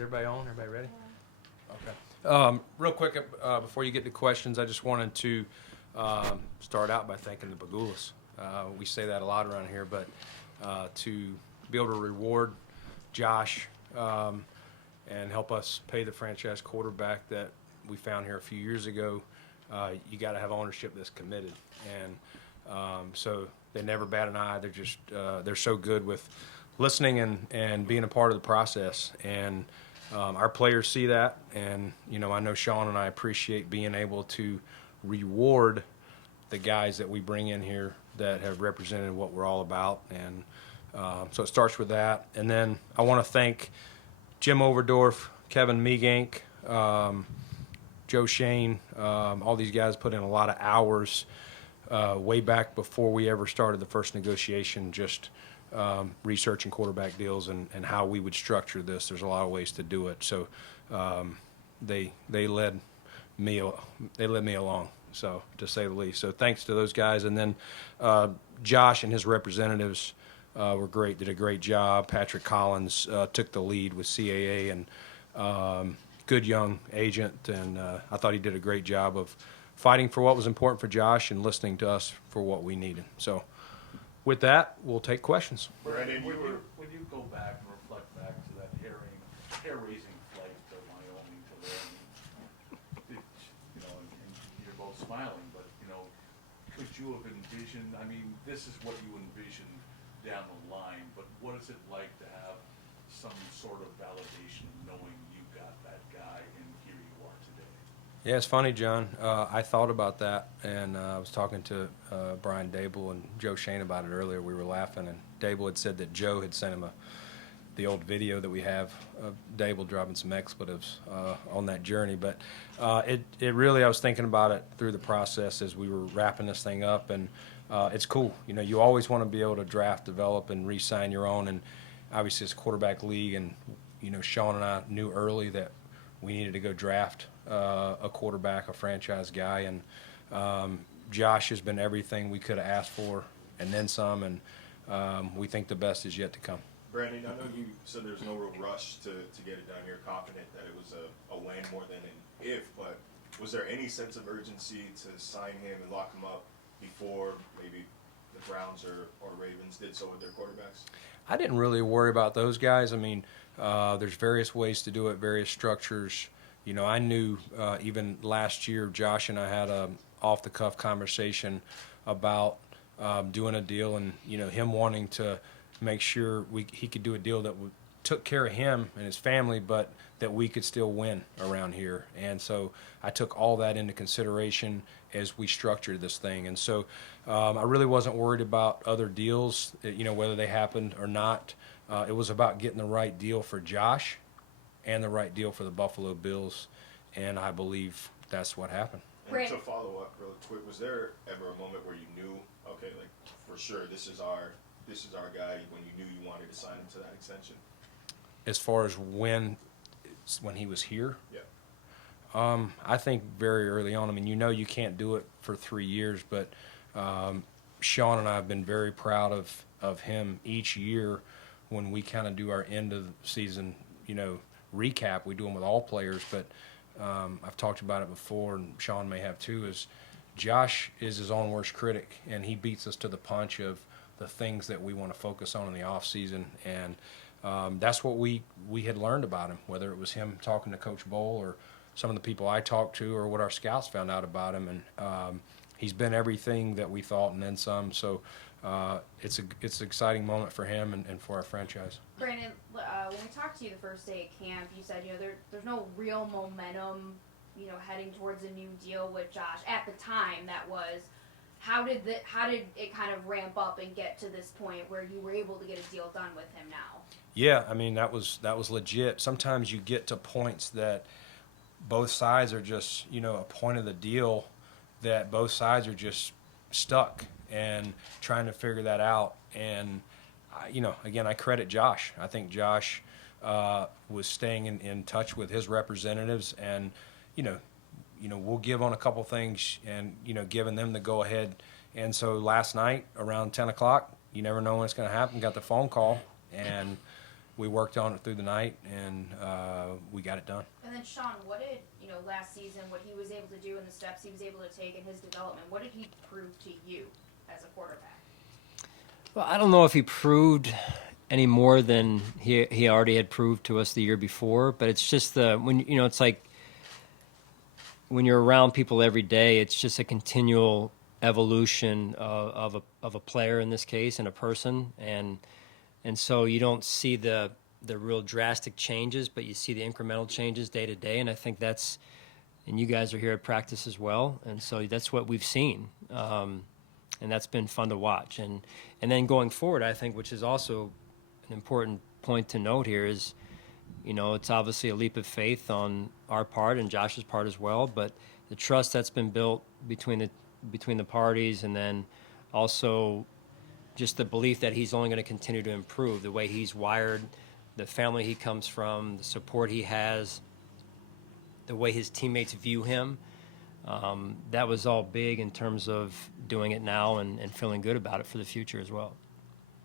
Everybody on? Everybody ready? Okay. Real quick, before you get to questions, I just wanted to start out by thanking the Bagulas. We say that a lot around here, but to be able to reward Josh and help us pay the franchise quarterback that we found here a few years ago, you got to have ownership that's committed. And so they never bat an eye. They're just they're so good with listening and being a part of the process. And our players see that, and I know Sean and I appreciate being able to reward the guys that we bring in here that have represented what we're all about. And so it starts with that. And then I want to thank Jim Overdorf, Kevin Meegank, Joe Shane. All these guys put in a lot of hours way back before we ever started the first negotiation, just researching quarterback deals and how we would structure this. There's a lot of ways to do it. So they led me along, so to say the least. So thanks to those guys. And then Josh and his representatives were great, did a great job. Patrick Collins took the lead with CAA, and good young agent, and I thought he did a great job of fighting for what was important for Josh and listening to us for what we needed. So with that, we'll take questions. Brandon, when you go back and reflect back to that hair-raising flight to Wyoming to there, and you're both smiling, but could you have envisioned? I mean, this is what you envisioned down the line, but what is it like to have some sort of validation knowing you got that guy and here you are today? Yeah, it's funny, John. I thought about that, and I was talking to Brian Dable and Joe Shane about it earlier. We were laughing, and Dable had said that Joe had sent him the old video that we have of Dable dropping some expletives on that journey. But it really, I was thinking about it through the process as we were wrapping this thing up, and it's cool. You always want to be able to draft, develop, and re-sign your own, and obviously it's a quarterback league, and Sean and I knew early that we needed to go draft a quarterback, a franchise guy, and Josh has been everything we could have asked for and then some, and we think the best is yet to come. Brandon, I know you said there's no real rush to get it done. You're confident that it was a when more than an if, but was there any sense of urgency to sign him and lock him up before maybe the Browns or Ravens did so with their quarterbacks? I didn't really worry about those guys. I mean, there's various ways to do it, various structures. I knew even last year, Josh and I had a off-the-cuff conversation about doing a deal, and him wanting to make sure he could do a deal that took care of him and his family, but that we could still win around here. And so I took all that into consideration as we structured this thing. And so I really wasn't worried about other deals, whether they happened or not. It was about getting the right deal for Josh and the right deal for the Buffalo Bills, and I believe that's what happened. And to follow up real quick, was there ever a moment where you knew, okay, like for sure this is our guy, when you knew you wanted to sign him to that extension? As far as when he was here? Yeah. I think very early on. I mean, you can't do it for 3 years, but Sean and I have been very proud of him each year when we kind of do our end of the season, recap. We do them with all players, but I've talked about it before, and Sean may have too, is Josh is his own worst critic, and he beats us to the punch of the things that we want to focus on in the off season. And that's what we had learned about him, whether it was him talking to Coach Bowl or some of the people I talked to or what our scouts found out about him. And he's been everything that we thought and then some. So it's an exciting moment for him and for our franchise. Brandon, when we talked to you the first day at camp, you said there's no real momentum, heading towards a new deal with Josh. At the time, that was. How did it kind of ramp up and get to this point where you were able to get a deal done with him now? Yeah, I mean that was legit. Sometimes you get to points that both sides are just a point of the deal that both sides are just stuck and trying to figure that out. And again, I credit Josh. I think Josh was staying in touch with his representatives, and we'll give on a couple things and, giving them the go-ahead. And so last night around 10 o'clock, you never know when it's going to happen, got the phone call, and we worked on it through the night, and we got it done. And then Sean, what did, last season, what he was able to do and the steps he was able to take in his development, what did he prove to you as a quarterback? Well, I don't know if he proved any more than he already had proved to us the year before, but it's just it's like when you're around people every day, it's just a continual evolution of a player in this case and a person, and so you don't see the real drastic changes, but you see the incremental changes day to day, and I think and you guys are here at practice as well, and so that's what we've seen, and that's been fun to watch, and then going forward, I think, which is also an important point to note here is, it's obviously a leap of faith on our part and Josh's part as well, but the trust that's been built between the parties, and then also just the belief that he's only going to continue to improve the way he's wired, the family he comes from, the support he has, the way his teammates view him. That was all big in terms of doing it now and feeling good about it for the future as well.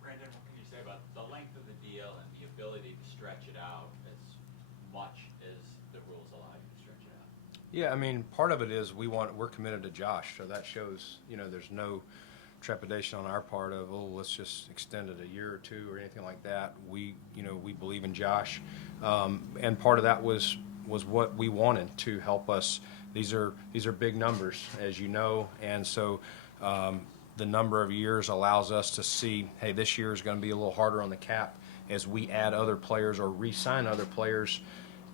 Brandon, what can you say about the length of the deal and the ability to stretch it out as much as the rules allow you to stretch it out? Yeah, I mean, part of it is we're committed to Josh, so that shows, there's no trepidation on our part of, let's just extend it a year or two or anything like that. We believe in Josh, and part of that was what we wanted to help us. These are big numbers, as you know, and so the number of years allows us to see, hey, this year is going to be a little harder on the cap as we add other players or re-sign other players.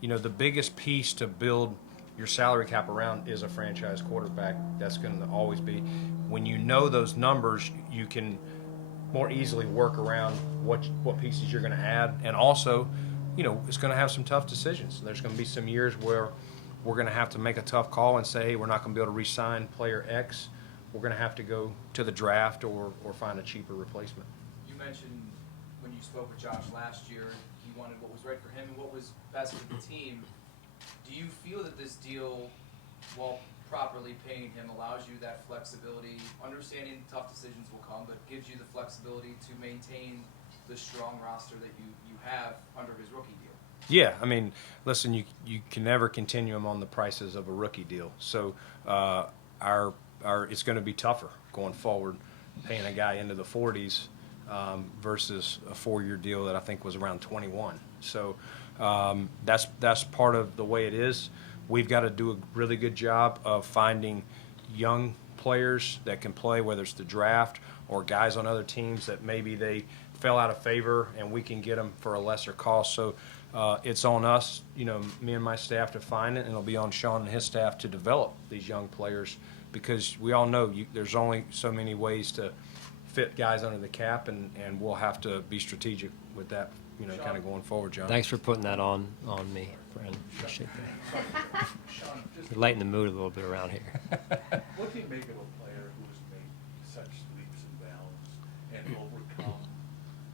The biggest piece to build your salary cap around is a franchise quarterback. That's going to always be. When you know those numbers, you can more easily work around what pieces you're going to add, and also, it's going to have some tough decisions. There's going to be some years where we're going to have to make a tough call and say, hey, we're not going to be able to re-sign player X. We're going to have to go to the draft or find a cheaper replacement. You mentioned when you spoke with Josh last year, he wanted what was right for him and what was best for the team. Do you feel that this deal, while properly paying him, allows you that flexibility, understanding tough decisions will come, but gives you the flexibility to maintain the strong roster that you have under his rookie deal? Yeah, I mean, listen, you can never continue them on the prices of a rookie deal. So it's going to be tougher going forward, paying a guy into the 40s versus a 4-year deal that I think was around 21. So that's part of the way it is. We've got to do a really good job of finding young players that can play, whether it's the draft or guys on other teams that maybe they fell out of favor, and we can get them for a lesser cost. So it's on us, me and my staff, to find it, and it'll be on Sean and his staff to develop these young players, because we all know there's only so many ways to fit guys under the cap, and we'll have to be strategic with that, kind of going forward, John. Thanks for putting that on me, Brandon. Appreciate that. Sean, just You're lighting the mood a little bit around here. what do you make of a player who has made such leaps and bounds and overcome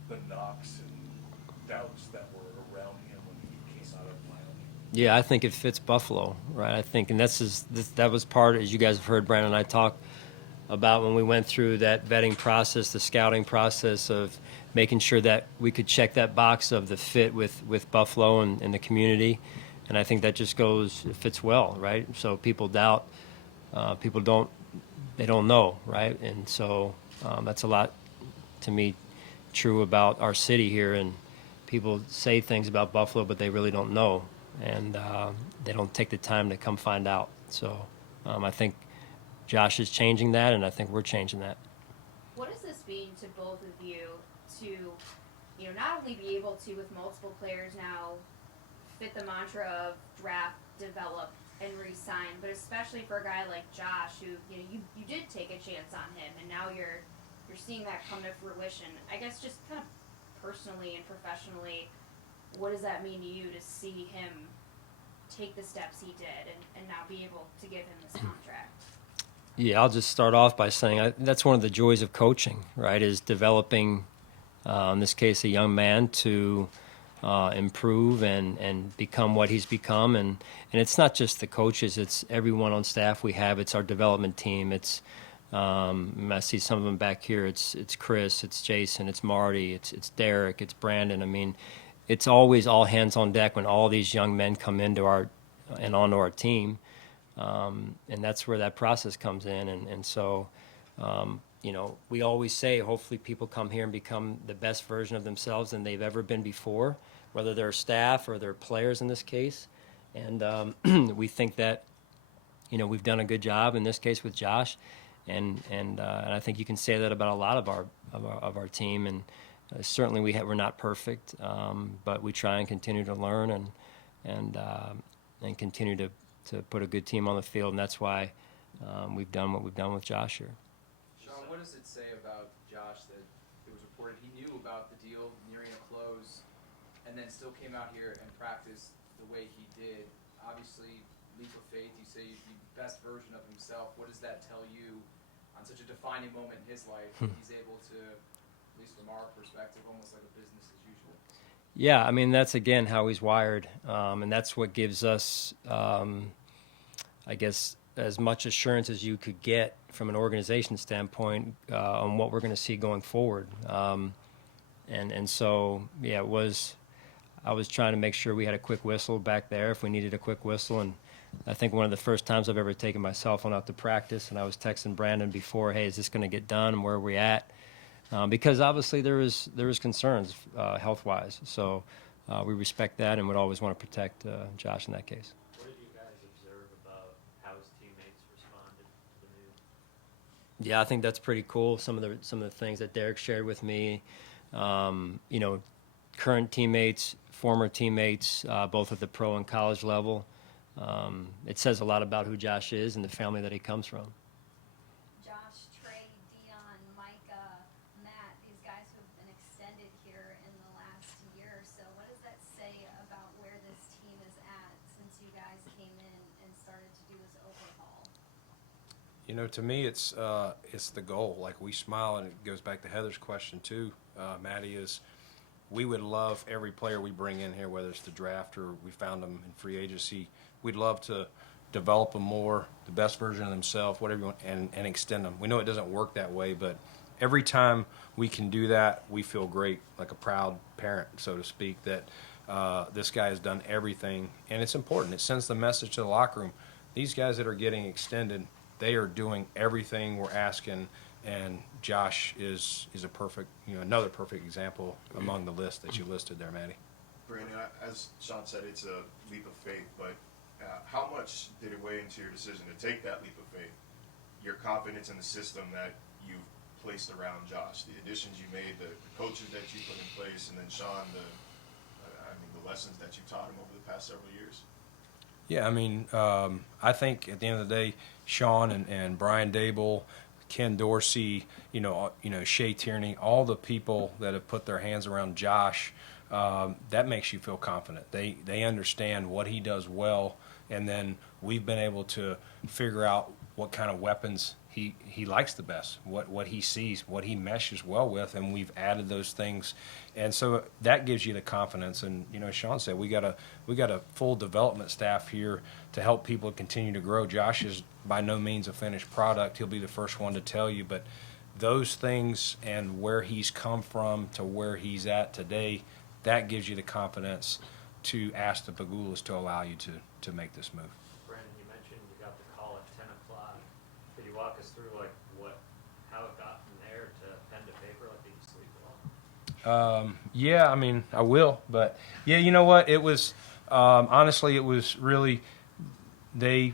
the knocks and doubts that were around him when he came out of Wyoming? Yeah, I think it fits Buffalo, right? I think, and that was part, as you guys have heard Brandon and I talk about when we went through that vetting process, the scouting process of making sure that we could check that box of the fit with Buffalo and the community. And I think that just it fits well, right? So people doubt, people don't know, right? And so that's a lot, to me, true about our city here. And people say things about Buffalo, but they really don't know. And they don't take the time to come find out. So I think Josh is changing that, and I think we're changing that. What does this mean to both of you to, not only be able to, with multiple players now, fit the mantra of draft, develop, and re-sign, but especially for a guy like Josh, who, you did take a chance on him, and now you're seeing that come to fruition. I guess just kind of personally and professionally, what does that mean to you to see him take the steps he did and now be able to give him this contract? Yeah, I'll just start off by saying that's one of the joys of coaching, right, is developing, in this case, a young man to improve and become what he's become. And it's not just the coaches, it's everyone on staff we have. It's our development team. It's I see some of them back here. It's Chris, it's Jason, it's Marty, it's Derek, it's Brandon. I mean, it's always all hands on deck when all these young men come into onto our team, and that's where that process comes in. And so, we always say, hopefully, people come here and become the best version of themselves than they've ever been before, whether they're staff or they're players in this case. And we think that, we've done a good job in this case with Josh, and I think you can say that about a lot of our team. And certainly we're not perfect, but we try and continue to learn and continue to put a good team on the field, and that's why we've done what we've done with Josh here. Sean, what does it say about Josh that it was reported he knew about the deal nearing a close, and then still came out here and practiced the way he did? Obviously, leap of faith. You say he's the best version of himself. What does that tell you on such a defining moment in his life? He's able to, at least from our perspective, almost like a business as usual. Yeah, I mean, that's, again, how he's wired, and that's what gives us, I guess, as much assurance as you could get from an organization standpoint on what we're going to see going forward. And so, yeah, I was trying to make sure we had a quick whistle back there if we needed a quick whistle, and I think one of the first times I've ever taken my cell phone out to practice, and I was texting Brandon before, hey, is this going to get done, and where are we at? Because obviously there was concerns health-wise, so we respect that and would always want to protect Josh in that case. What did you guys observe about how his teammates responded to the news? Yeah, I think that's pretty cool. Some of the things that Derek shared with me, current teammates, former teammates, both at the pro and college level. It says a lot about who Josh is and the family that he comes from. Josh, Trey, Dion, Micah, Matt, these guys who have been extended here in the last year or so, what does that say about where this team is at since you guys came in and started to do this overhaul? To me, it's the goal. Like, we smile, and it goes back to Heather's question too, Maddie, is we would love every player we bring in here, whether it's the draft or we found them in free agency. We'd love to develop them more, the best version of themselves, whatever you want, and extend them. We know it doesn't work that way, but every time we can do that, we feel great, like a proud parent, so to speak, that this guy has done everything. And it's important. It sends the message to the locker room. These guys that are getting extended, they are doing everything we're asking, and Josh is a perfect, another perfect example among the list that you listed there, Maddie. Brandon, as Sean said, it's a leap of faith, but how much did it weigh into your decision to take that leap of faith? Your confidence in the system that you've placed around Josh, the additions you made, the coaches that you put in place, and then Sean, the lessons that you taught him over the past several years? Yeah, I mean, I think at the end of the day, Sean and Brian Dable, Ken Dorsey, Shea Tierney, all the people that have put their hands around Josh, that makes you feel confident. They understand what he does well, and then we've been able to figure out what kind of weapons he likes the best, what he sees, what he meshes well with, and we've added those things, and so that gives you the confidence. And as Sean said, we got a full development staff here to help people continue to grow. Josh is by no means a finished product. He'll be the first one to tell you, but those things and where he's come from to where he's at today, that gives you the confidence to ask the Pagulas to allow you to make this move. Brandon, you mentioned you got the call at 10 o'clock. Could you walk us through how it got from there to pen to paper? Did you sleep at all? Yeah, I mean, I will, but yeah, you know what? It was honestly, it was really they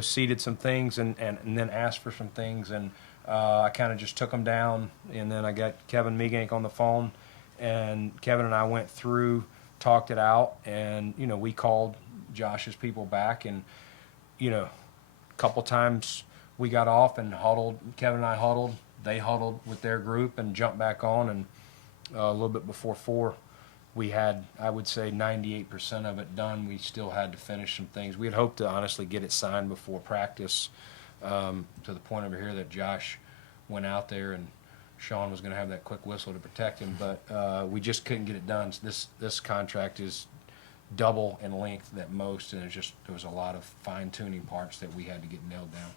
seeded some things and then asked for some things, and I kind of just took them down, and then I got Kevin Megank on the phone, and Kevin and I went through, talked it out, and we called Josh's people back, and a couple times we got off and huddled. Kevin and I huddled. They huddled with their group and jumped back on, and a little bit before 4, we had, I would say, 98% of it done. We still had to finish some things. We had hoped to honestly get it signed before practice, to the point over here that Josh went out there and Sean was going to have that quick whistle to protect him, but we just couldn't get it done. So this contract is double in length at most, and there was a lot of fine-tuning parts that we had to get nailed down.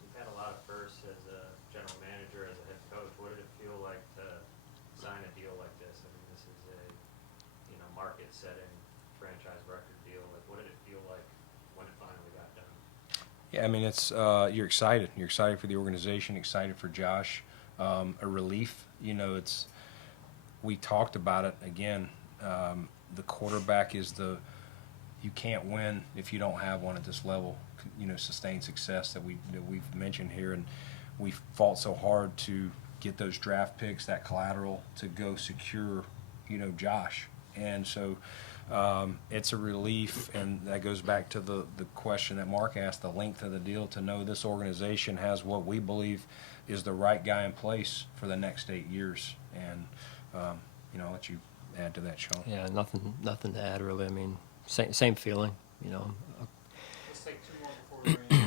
You've had a lot of firsts as a general manager, as a head coach. What did it feel like to sign a deal like this? I mean, this is a market Yeah, I mean, it's you're excited. You're excited for the organization, excited for Josh. A relief. You know, we talked about it again. The quarterback is you can't win if you don't have one at this level. You know, sustained success that we've mentioned here, and we fought so hard to get those draft picks, that collateral to go secure, you know, Josh. And so it's a relief, and that goes back to the question that Mark asked, the length of the deal, to know this organization has what we believe is the right guy in place for the next 8 years. And, you know, I'll let you add to that, Sean. Yeah, nothing to add really. I mean, same feeling, you know. Let's take two more before we bring it.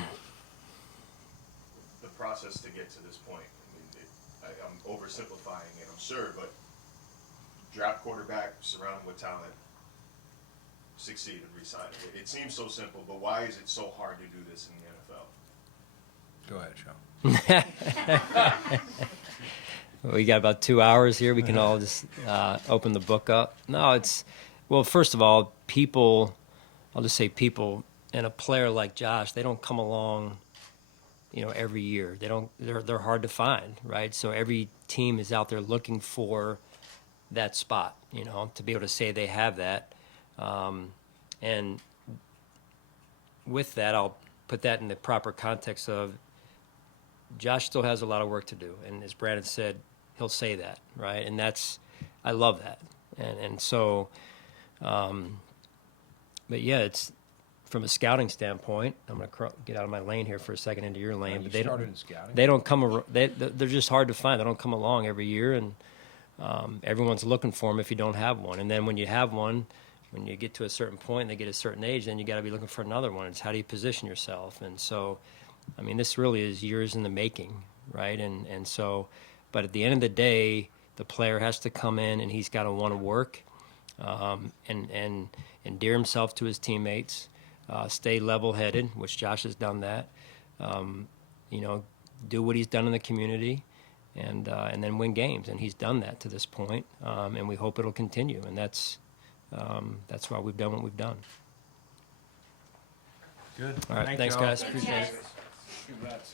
The process to get to this point. I mean, I'm oversimplifying it, I'm sure, but draft quarterback, surround him with talent, succeed and resign. It seems so simple, but why is it so hard to do this in the NFL? Go ahead, Sean. We got about 2 hours here. We can all just open the book up. No, well, first of all, I'll just say people, and a player like Josh, they don't come along, you know, every year. They're hard to find, right? So every team is out there looking for that spot, you know, to be able to say they have that. And with that, I'll put that in the proper context of Josh still has a lot of work to do. And as Brandon said, he'll say that, right? And I love that. And so, but yeah, it's from a scouting standpoint. I'm going to get out of my lane here for a second into your lane. You But they started don't. in scouting. They don't come. They're just hard to find. They don't come along every year, and everyone's looking for them if you don't have one. And then when you have one, when you get to a certain point and they get a certain age, then you got to be looking for another one. It's how do you position yourself? And so, I mean, this really is years in the making, right? And so, but at the end of the day, the player has to come in and he's got to want to work, and endear himself to his teammates, stay level-headed, which Josh has done that. You know, do what he's done in the community, and then win games. And he's done that to this point, and we hope it'll continue. And that's why we've done what we've done. Good. All right, Thank thanks, y'all. guys. Thanks, Appreciate guys. it. Congrats.